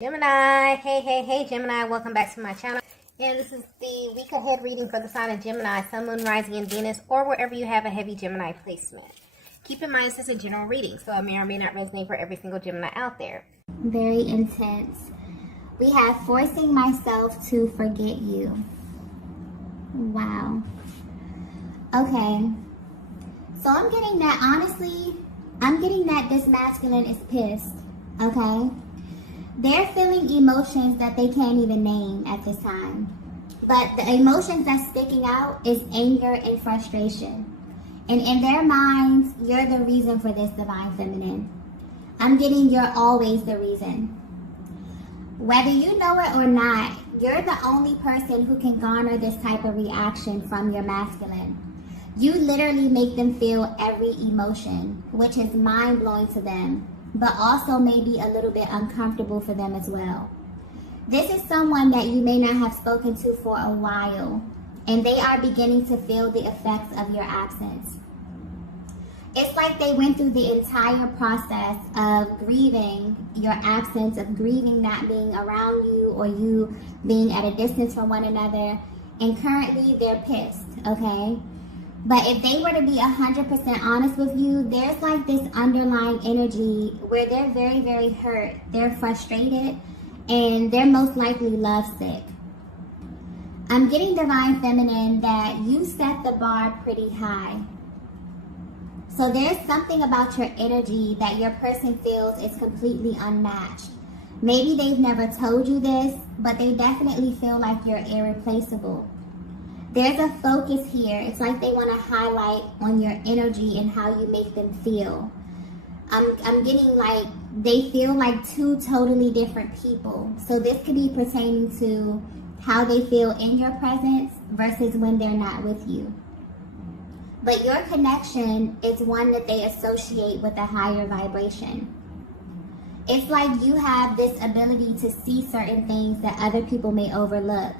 Gemini, hey Gemini, welcome back to my channel. And this is the week ahead reading for the sign of Gemini, Sun, Moon, Rising, and Venus, or wherever you have a heavy Gemini placement. Keep in mind this is a general reading, so it may or may not resonate for every single Gemini out there. Very intense. We have forcing myself to forget you. Wow. Okay. So I'm getting that, honestly, I'm getting that this masculine is pissed. Okay? They're feeling emotions that they can't even name at this time. But the emotions that's sticking out is anger and frustration. And in their minds, you're the reason for this divine feminine. I'm getting you're always the reason. Whether you know it or not, you're the only person who can garner this type of reaction from your masculine. You literally make them feel every emotion, which is mind-blowing to them, but also maybe a little bit uncomfortable for them as well. This is someone that you may not have spoken to for a while, and they are beginning to feel the effects of your absence. It's like they went through the entire process of grieving your absence, of grieving not being around you or you being at a distance from one another, and currently they're pissed, okay? But if they were to be 100% honest with you, there's like this underlying energy where they're very, very hurt. They're frustrated and they're most likely lovesick. I'm getting divine feminine that you set the bar pretty high. So there's something about your energy that your person feels is completely unmatched. Maybe they've never told you this, but they definitely feel like you're irreplaceable. There's a focus here. It's like they want to highlight on your energy and how you make them feel. I'm getting like they feel like two totally different people. So this could be pertaining to how they feel in your presence versus when they're not with you. But your connection is one that they associate with a higher vibration. It's like you have this ability to see certain things that other people may overlook.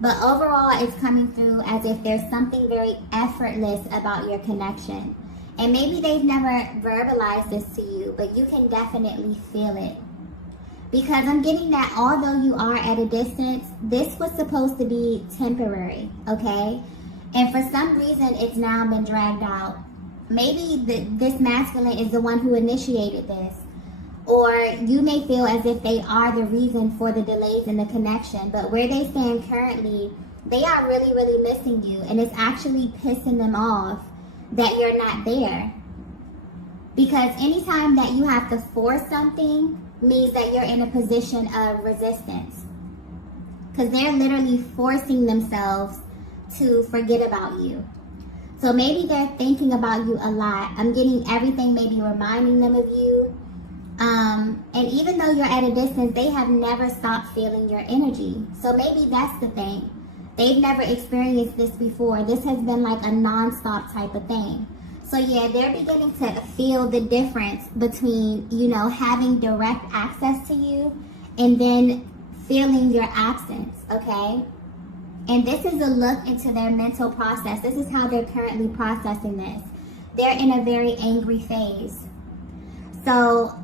But overall, it's coming through as if there's something very effortless about your connection. And maybe they've never verbalized this to you, but you can definitely feel it. Because I'm getting that although you are at a distance, this was supposed to be temporary, okay? And for some reason, it's now been dragged out. Maybe this masculine is the one who initiated this. Or you may feel as if they are the reason for the delays in the connection. But where they stand currently, they are really, really missing you. And it's actually pissing them off that you're not there. Because anytime that you have to force something means that you're in a position of resistance. Because they're literally forcing themselves to forget about you. So maybe they're thinking about you a lot. I'm getting everything maybe reminding them of you. And even though you're at a distance, they have never stopped feeling your energy. So maybe that's the thing. They've never experienced this before. This has been like a non-stop type of thing. So yeah, they're beginning to feel the difference between, you know, having direct access to you and then feeling your absence, okay? And this is a look into their mental process. This is how they're currently processing this. They're in a very angry phase. So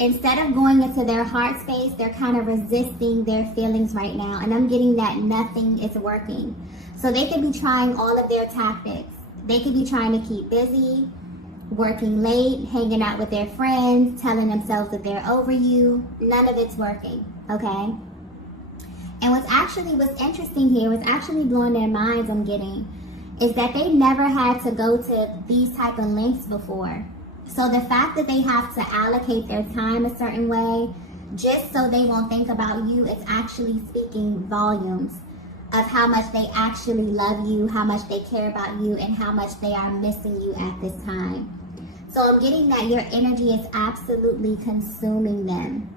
instead of going into their heart space, they're kind of resisting their feelings right now. And I'm getting that nothing is working. So they could be trying all of their tactics. They could be trying to keep busy, working late, hanging out with their friends, telling themselves that they're over you. None of it's working, okay? And what's interesting here, what's actually blowing their minds I'm getting, is that they never had to go to these type of lengths before. So the fact that they have to allocate their time a certain way just so they won't think about you is actually speaking volumes of how much they actually love you, how much they care about you, and how much they are missing you at this time. So I'm getting that your energy is absolutely consuming them.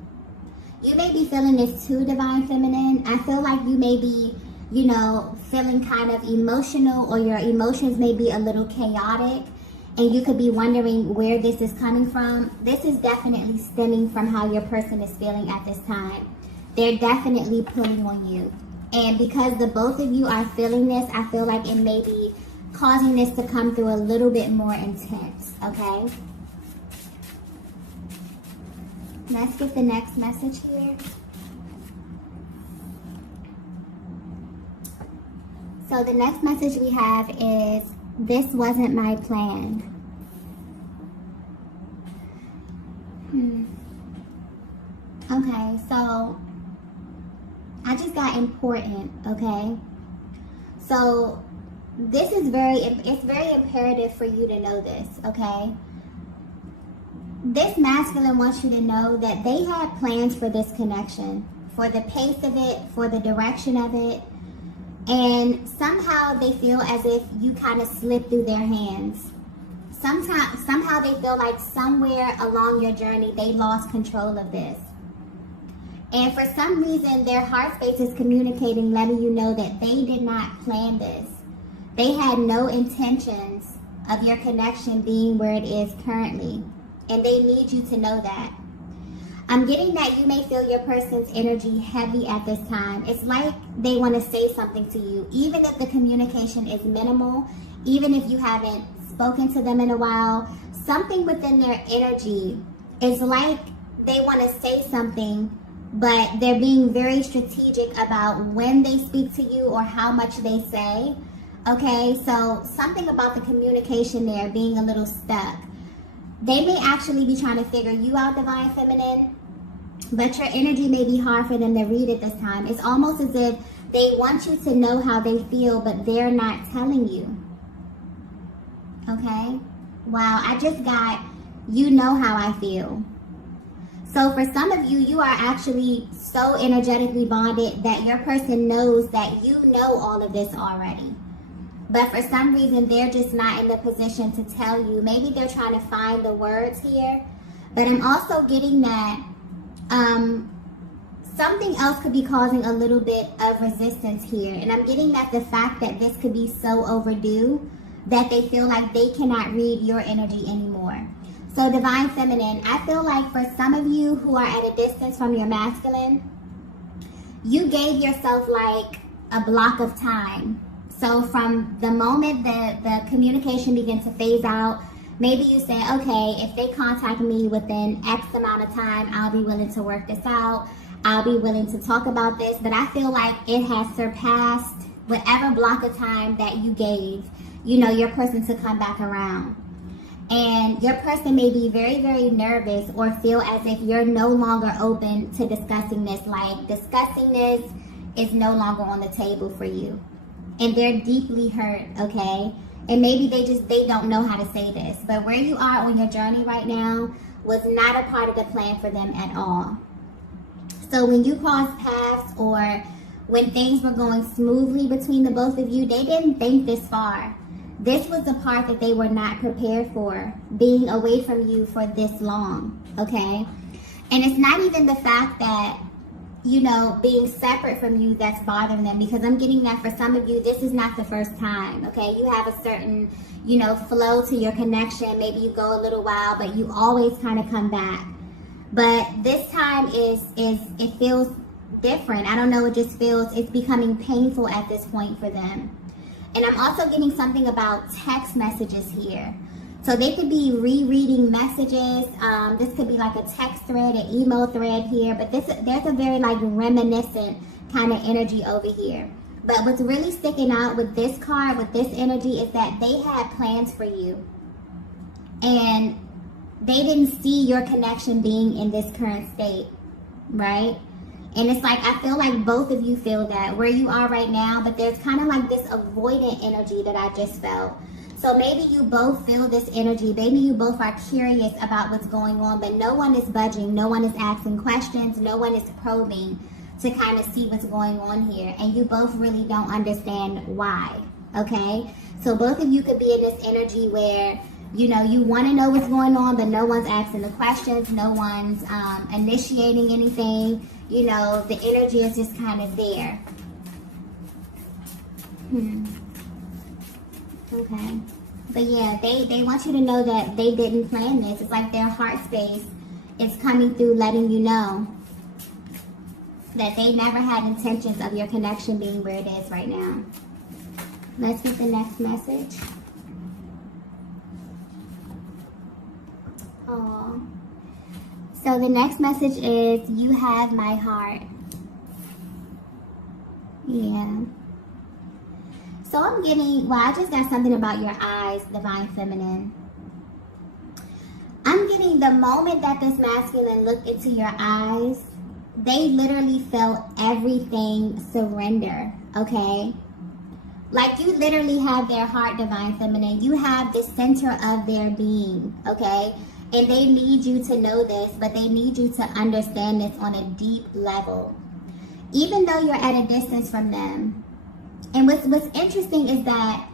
You may be feeling this too, Divine Feminine. I feel like you may be, you know, feeling kind of emotional, or your emotions may be a little chaotic. And you could be wondering where this is coming from. This is definitely stemming from how your person is feeling at this time. They're definitely pulling on you. And because the both of you are feeling this, I feel like it may be causing this to come through a little bit more intense, okay? Let's get the next message here. So the next message we have is, this wasn't my plan. Okay, so I just got important, okay? So this is it's very imperative for you to know this, okay? This masculine wants you to know that they had plans for this connection, for the pace of it, for the direction of it, and somehow they feel as if you kind of slipped through their hands. Somehow they feel like somewhere along your journey they lost control of this. And for some reason, their heart space is communicating, letting you know that they did not plan this. They had no intentions of your connection being where it is currently. And they need you to know that. I'm getting that you may feel your person's energy heavy at this time. It's like they want to say something to you, even if the communication is minimal, even if you haven't spoken to them in a while. Something within their energy is like they want to say something, but they're being very strategic about when they speak to you or how much they say. Okay, so something about the communication there being a little stuck. They may actually be trying to figure you out, Divine Feminine, but your energy may be hard for them to read at this time. It's almost as if they want you to know how they feel, but they're not telling you. Okay? Wow, I just got, you know how I feel. So for some of you, you are actually so energetically bonded that your person knows that you know all of this already. But for some reason, they're just not in the position to tell you. Maybe they're trying to find the words here. But I'm also getting that something else could be causing a little bit of resistance here. And I'm getting that the fact that this could be so overdue that they feel like they cannot read your energy anymore. So Divine Feminine, I feel like for some of you who are at a distance from your masculine, you gave yourself like a block of time. So from the moment that the communication begins to phase out, maybe you say, okay, if they contact me within X amount of time, I'll be willing to work this out. I'll be willing to talk about this. But I feel like it has surpassed whatever block of time that you gave, you know, your person to come back around. And your person may be very, very nervous or feel as if you're no longer open to discussing this. Like discussing this is no longer on the table for you. And they're deeply hurt, okay? And maybe they don't know how to say this. But where you are on your journey right now was not a part of the plan for them at all. So when you crossed paths or when things were going smoothly between the both of you, they didn't think this far. This was the part that they were not prepared for, being away from you for this long, okay? And it's not even the fact that, you know, being separate from you that's bothering them, because I'm getting that for some of you, this is not the first time, okay? You have a certain, you know, flow to your connection. Maybe you go a little while, but you always kind of come back. But this time it feels different. I don't know, it just feels, it's becoming painful at this point for them. And I'm also getting something about text messages here. So they could be rereading messages. This could be like a text thread, an email thread here. But there's a very like reminiscent kind of energy over here. But what's really sticking out with this card, with this energy, is that they had plans for you. And they didn't see your connection being in this current state, right? And it's like, I feel like both of you feel that where you are right now, but there's kind of like this avoidant energy that I just felt. So maybe you both feel this energy. Maybe you both are curious about what's going on, but no one is budging. No one is asking questions. No one is probing to kind of see what's going on here. And you both really don't understand why, okay? So both of you could be in this energy where, you know, you want to know what's going on, but no one's asking the questions. No one's initiating anything. You know, the energy is just kind of there. Okay. But yeah, they want you to know that they didn't plan this. It's like their heart space is coming through, letting you know that they never had intentions of your connection being where it is right now. Let's get the next message. So the next message is, you have my heart. Yeah. So I'm getting, well, I just got something about your eyes, Divine Feminine. I'm getting the moment that this masculine looked into your eyes, they literally felt everything surrender, okay? Like, you literally have their heart, Divine Feminine. You have the center of their being, okay? And they need you to know this, but they need you to understand this on a deep level. Even though you're at a distance from them. And what's interesting is that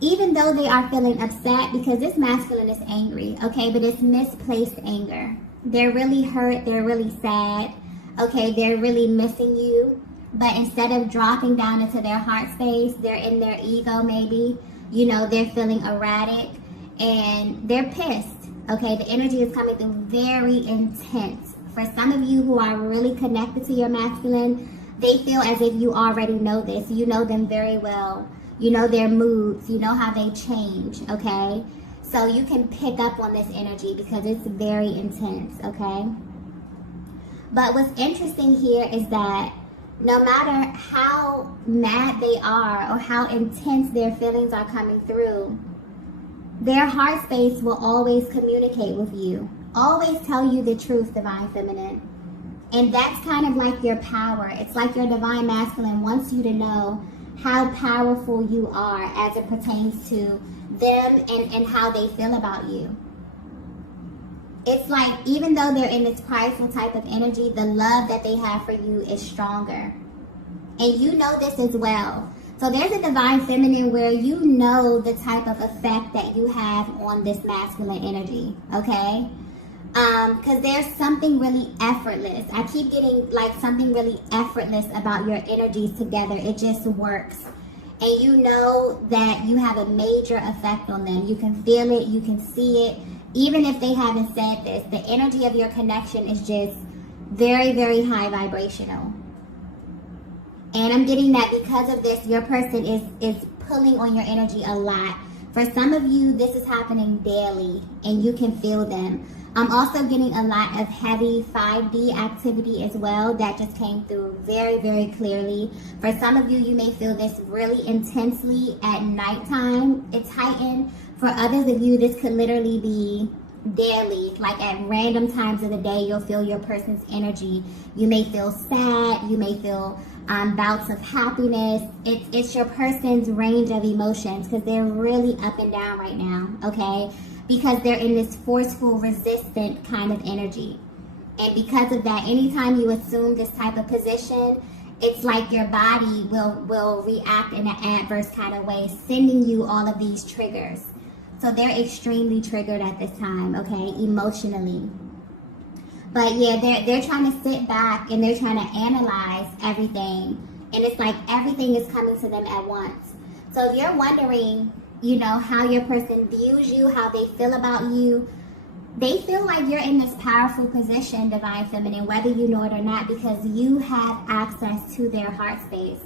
even though they are feeling upset, because this masculine is angry, okay, but it's misplaced anger. They're really hurt, they're really sad, okay, they're really missing you. But instead of dropping down into their heart space, they're in their ego maybe. You know, they're feeling erratic and they're pissed, okay? The energy is coming through very intense. For some of you who are really connected to your masculine, they feel as if you already know this. You know them very well. You know their moods. You know how they change, okay? So you can pick up on this energy because it's very intense, okay? But what's interesting here is that no matter how mad they are or how intense their feelings are coming through, their heart space will always communicate with you. Always tell you the truth, Divine Feminine. And that's kind of like your power. It's like your Divine Masculine wants you to know how powerful you are as it pertains to them and how they feel about you. It's like, even though they're in this prideful type of energy, the love that they have for you is stronger. And you know this as well. So there's a Divine Feminine where you know the type of effect that you have on this masculine energy, okay? Because there's something really effortless. I keep getting like something really effortless about your energies together. It just works. And you know that you have a major effect on them. You can feel it. You can see it. Even if they haven't said this, the energy of your connection is just very, very high vibrational. And I'm getting that because of this, your person is pulling on your energy a lot. For some of you, this is happening daily and you can feel them. I'm also getting a lot of heavy 5D activity as well. That just came through very, very clearly. For some of you, you may feel this really intensely at nighttime. It's heightened. For others of you, this could literally be daily. Like at random times of the day, you'll feel your person's energy. You may feel sad. You may feel bouts of happiness. It's your person's range of emotions because they're really up and down right now, okay? Because they're in this forceful, resistant kind of energy. And because of that, anytime you assume this type of position, it's like your body will react in an adverse kind of way, sending you all of these triggers. So they're extremely triggered at this time, okay, emotionally. But yeah, they're trying to sit back and they're trying to analyze everything. And it's like everything is coming to them at once. So if you're wondering, you know, how your person views you, how they feel about you, they feel like you're in this powerful position, Divine Feminine, whether you know it or not, because you have access to their heart space,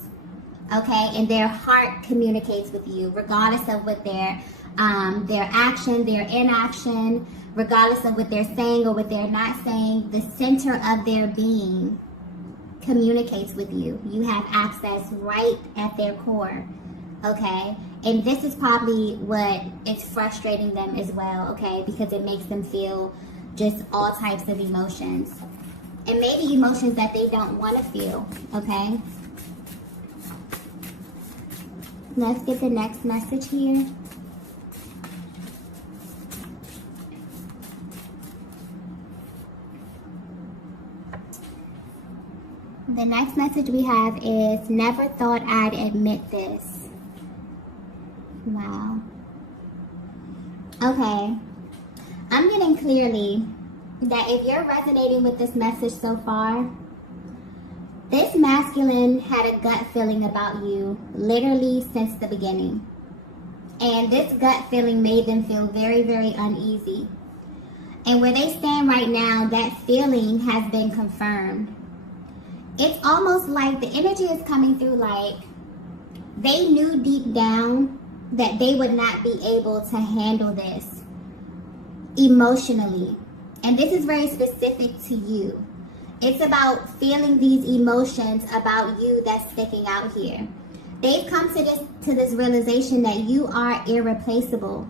okay? And their heart communicates with you, regardless of what their action, their inaction, regardless of what they're saying or what they're not saying, the center of their being communicates with you. You have access right at their core, okay? And this is probably what is frustrating them as well, okay? Because it makes them feel just all types of emotions. And maybe emotions that they don't want to feel, okay? Let's get the next message here. The next message we have is, never thought I'd admit this. Wow. Okay. I'm getting clearly that if you're resonating with this message so far, this masculine had a gut feeling about you literally since the beginning. And this gut feeling made them feel very, very uneasy. And where they stand right now, that feeling has been confirmed. It's almost like the energy is coming through like they knew deep down that they would not be able to handle this emotionally. And this is very specific to you. It's about feeling these emotions about you that's sticking out here. They've come to this realization that you are irreplaceable.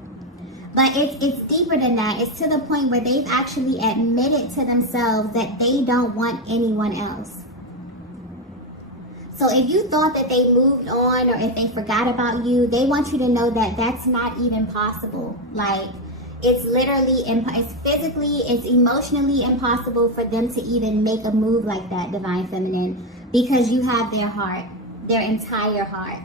But it's deeper than that. It's to the point where they've actually admitted to themselves that they don't want anyone else. So if you thought that they moved on or if they forgot about you, they want you to know that that's not even possible. Like, it's literally, it's physically, it's emotionally impossible for them to even make a move like that, Divine Feminine, because you have their heart, their entire heart.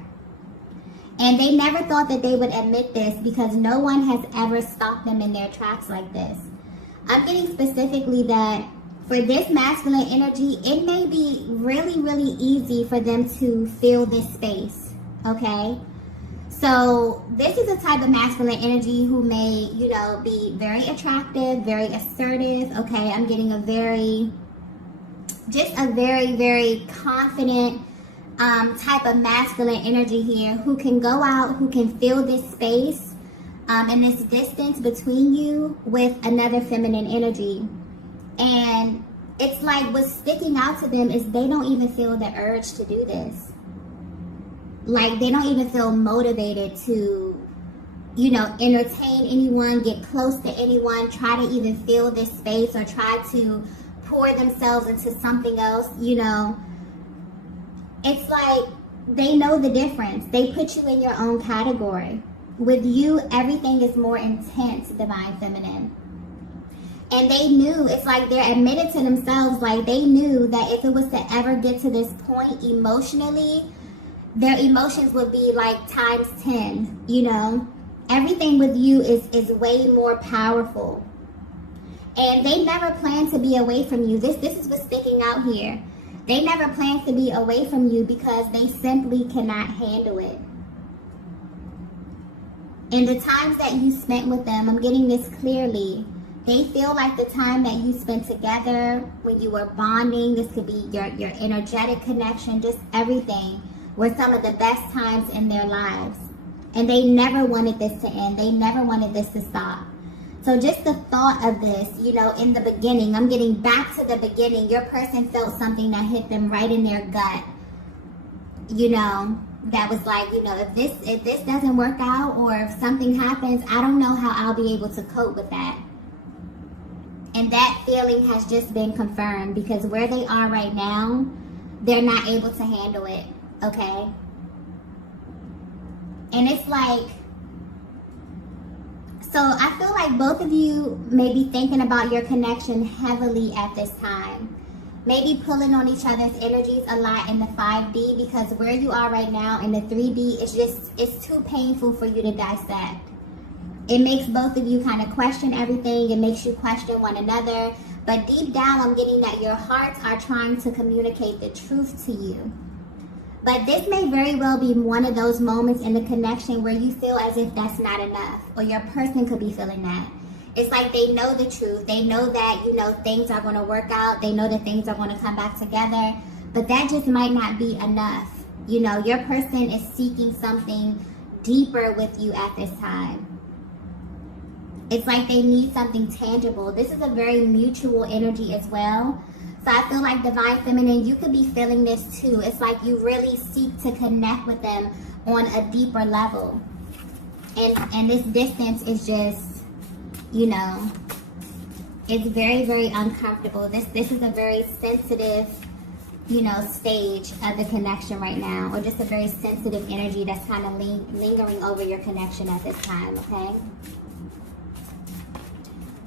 And they never thought that they would admit this because no one has ever stopped them in their tracks like this. I'm getting specifically that for this masculine energy, it may be really, really easy for them to fill this space, okay? So this is a type of masculine energy who may, you know, be very attractive, very assertive, okay? I'm getting a very, very confident type of masculine energy here who can go out, who can fill this space and this distance between you with another feminine energy. And it's like what's sticking out to them is they don't even feel the urge to do this. Like, they don't even feel motivated to, you know, entertain anyone, get close to anyone, try to even fill this space or try to pour themselves into something else, you know. It's like they know the difference. They put you in your own category. With you, everything is more intense, Divine Feminine. And they knew, it's like they're admitted to themselves, like they knew that if it was to ever get to this point emotionally, their emotions would be like times 10, you know. Everything with you is way more powerful. And they never planned to be away from you. This is what's sticking out here. They never planned to be away from you because they simply cannot handle it. And the times that you spent with them, I'm getting this clearly. They feel like the time that you spent together, when you were bonding, this could be your energetic connection, just everything, were some of the best times in their lives. And they never wanted this to end. They never wanted this to stop. So just the thought of this, you know, in the beginning, I'm getting back to the beginning. Your person felt something that hit them right in their gut. You know, that was like, you know, if this doesn't work out or if something happens, I don't know how I'll be able to cope with that. And that feeling has just been confirmed because where they are right now, they're not able to handle it, okay? And it's like, so I feel like both of you may be thinking about your connection heavily at this time. Maybe pulling on each other's energies a lot in the 5D because where you are right now in the 3D, it's too painful for you to dissect. It makes both of you kind of question everything. It makes you question one another. But deep down, I'm getting that your hearts are trying to communicate the truth to you. But this may very well be one of those moments in the connection where you feel as if that's not enough. Or your person could be feeling that. It's like they know the truth. They know that, you know, things are going to work out. They know that things are going to come back together. But that just might not be enough. You know, your person is seeking something deeper with you at this time. It's like they need something tangible. This is a very mutual energy as well. So I feel like Divine Feminine, you could be feeling this too. It's like you really seek to connect with them on a deeper level. And this distance is just, you know, it's very, very uncomfortable. This is a very sensitive, you know, stage of the connection right now. Or just a very sensitive energy that's kind of lingering over your connection at this time, okay?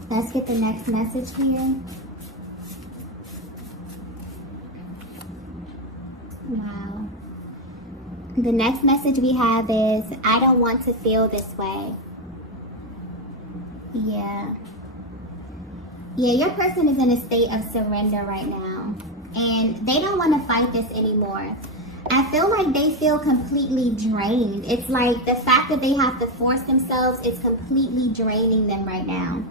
Let's get the next message here. Wow. The next message we have is, I don't want to feel this way. Yeah. Yeah, your person is in a state of surrender right now. And they don't want to fight this anymore. I feel like they feel completely drained. It's like the fact that they have to force themselves is completely draining them right now.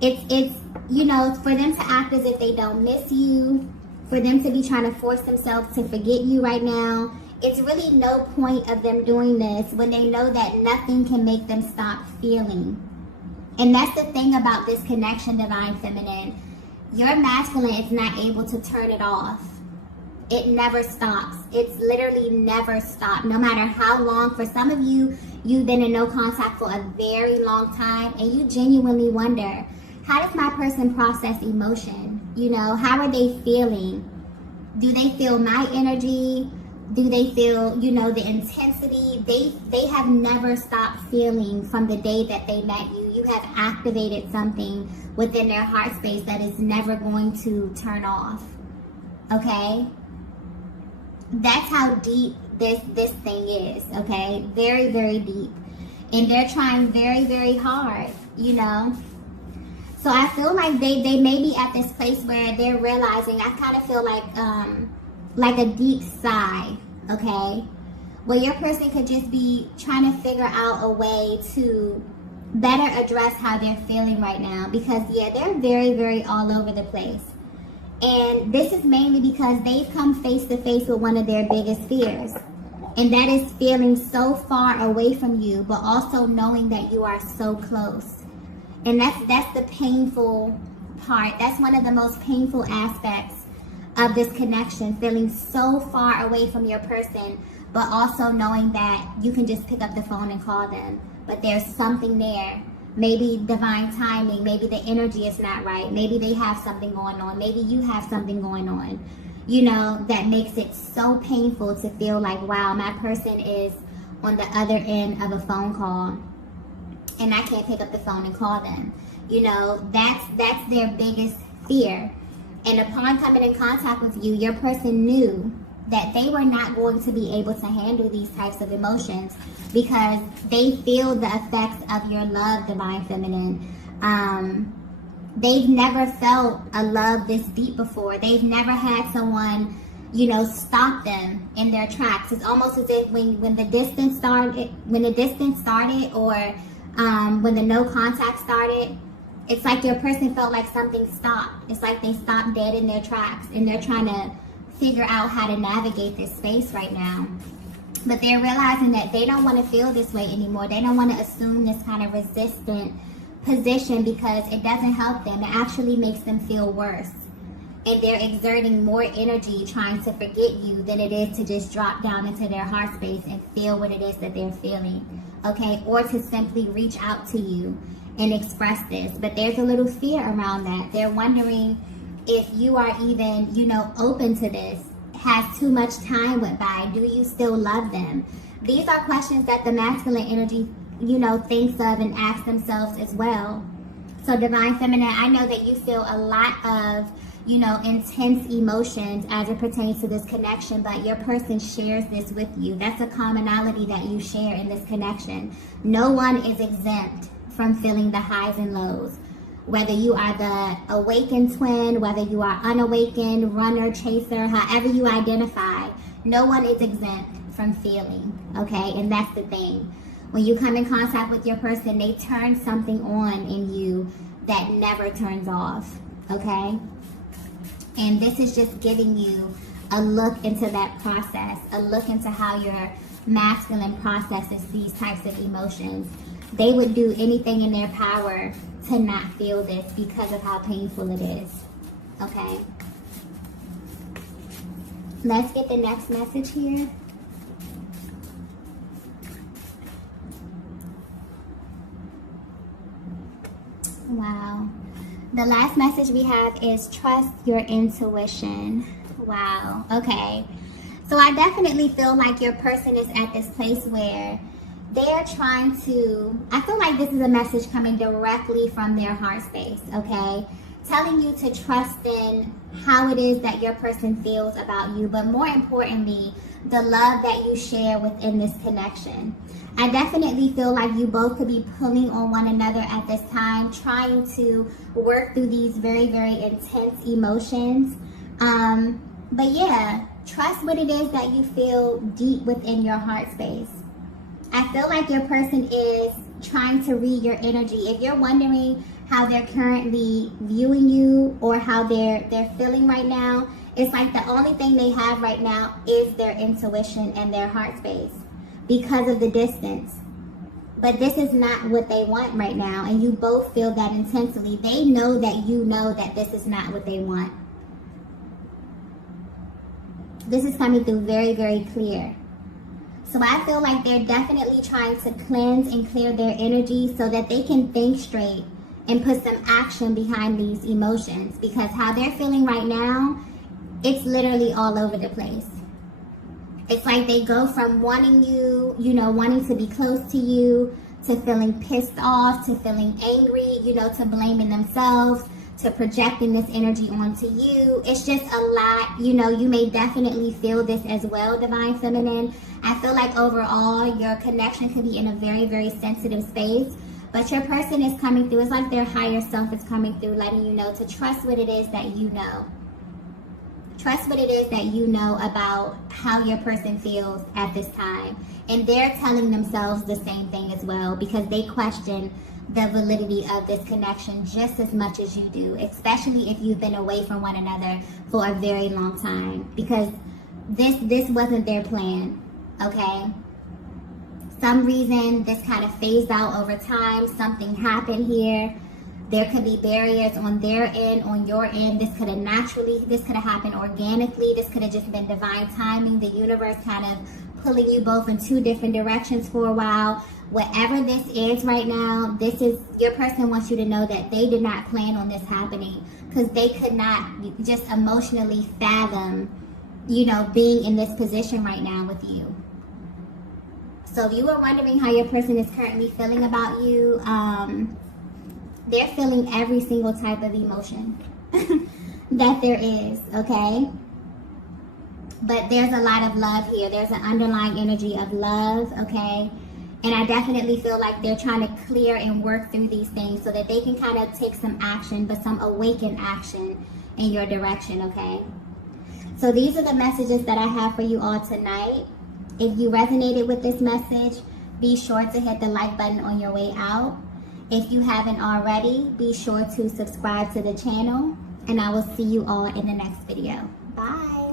It's, you know, for them to act as if they don't miss you, for them to be trying to force themselves to forget you right now. It's really no point of them doing this when they know that nothing can make them stop feeling. And that's the thing about this connection, Divine Feminine. Your masculine is not able to turn it off. It never stops. It's literally never stopped. No matter how long. For some of you, you've been in no contact for a very long time, and you genuinely wonder, how does my person process emotion? You know, how are they feeling? Do they feel my energy? Do they feel, you know, the intensity? They have never stopped feeling from the day that they met you. You have activated something within their heart space that is never going to turn off. Okay? That's how deep this thing is, okay? Very, very deep. And they're trying very, very hard, you know? So I feel like they may be at this place where they're realizing, I kind of feel like a deep sigh, okay? Where your person could just be trying to figure out a way to better address how they're feeling right now. Because, yeah, they're very, very all over the place. And this is mainly because they've come face to face with one of their biggest fears. And that is feeling so far away from you, but also knowing that you are so close. And that's the painful part. That's one of the most painful aspects of this connection, feeling so far away from your person, but also knowing that you can just pick up the phone and call them. But there's something there. Maybe divine timing, maybe the energy is not right, maybe they have something going on, maybe you have something going on, you know, that makes it so painful to feel like, wow, my person is on the other end of a phone call and I can't pick up the phone and call them. You know, that's their biggest fear. And upon coming in contact with you, your person knew that they were not going to be able to handle these types of emotions because they feel the effects of your love, Divine Feminine. They've never felt a love this deep before. They've never had someone, you know, stop them in their tracks. It's almost as if when the distance started, or when the no contact started, it's like your person felt like something stopped. It's like they stopped dead in their tracks and they're trying to figure out how to navigate this space right now. But they're realizing that they don't want to feel this way anymore. They don't want to assume this kind of resistant position because it doesn't help them. It actually makes them feel worse. And they're exerting more energy trying to forget you than it is to just drop down into their heart space and feel what it is that they're feeling. Okay? Or to simply reach out to you and express this. But there's a little fear around that. They're wondering if you are even, you know, open to this. Has too much time went by? Do you still love them? These are questions that the masculine energy, you know, thinks of and asks themselves as well. So Divine Feminine, I know that you feel a lot of, you know, intense emotions as it pertains to this connection, but your person shares this with you. That's a commonality that you share in this connection. No one is exempt from feeling the highs and lows. Whether you are the awakened twin, whether you are unawakened, runner, chaser, however you identify, no one is exempt from feeling, okay? And that's the thing. When you come in contact with your person, they turn something on in you that never turns off, okay? And this is just giving you a look into that process, a look into how your masculine processes these types of emotions. They would do anything in their power to not feel this because of how painful it is. Okay? Let's get the next message here. Wow. The last message we have is trust your intuition. Wow. Okay. So I definitely feel like your person is at this place where they're trying to, I feel like this is a message coming directly from their heart space, okay? Telling you to trust in how it is that your person feels about you, but more importantly, the love that you share within this connection. I definitely feel like you both could be pulling on one another at this time, trying to work through these very, very intense emotions. But yeah, trust what it is that you feel deep within your heart space. I feel like your person is trying to read your energy. If you're wondering how they're currently viewing you or how they're feeling right now, it's like the only thing they have right now is their intuition and their heart space because of the distance. But this is not what they want right now, and you both feel that intensely. They know that you know that this is not what they want. This is coming through very, very clear. So I feel like they're definitely trying to cleanse and clear their energy so that they can think straight and put some action behind these emotions, because how they're feeling right now, it's literally all over the place. It's like they go from wanting you, wanting to be close to you, to feeling pissed off, to feeling angry, to blaming themselves, to projecting this energy onto you. It's just a lot. You may definitely feel this as well, Divine Feminine. I feel like overall your connection could be in a very, very sensitive space, but your person is coming through. It's like their higher self is coming through, letting you know to trust what it is that you know. Trust what it is that you know about how your person feels at this time. And they're telling themselves the same thing as well, because they question the validity of this connection just as much as you do, especially if you've been away from one another for a very long time, because this wasn't their plan, okay? Some reason this kind of phased out over time. Something happened here. There could be barriers on their end, on your end. This could have happened organically. This could have just been divine timing. The universe kind of pulling you both in two different directions for a while. Whatever this is right now, your person wants you to know that they did not plan on this happening, because they could not just emotionally fathom, being in this position right now with you. So if you were wondering how your person is currently feeling about you, they're feeling every single type of emotion that there is, okay? But there's a lot of love here. There's an underlying energy of love, okay? And I definitely feel like they're trying to clear and work through these things so that they can kind of take some action, but some awakened action in your direction, okay? So these are the messages that I have for you all tonight. If you resonated with this message, be sure to hit the like button on your way out. If you haven't already, be sure to subscribe to the channel, and I will see you all in the next video. Bye.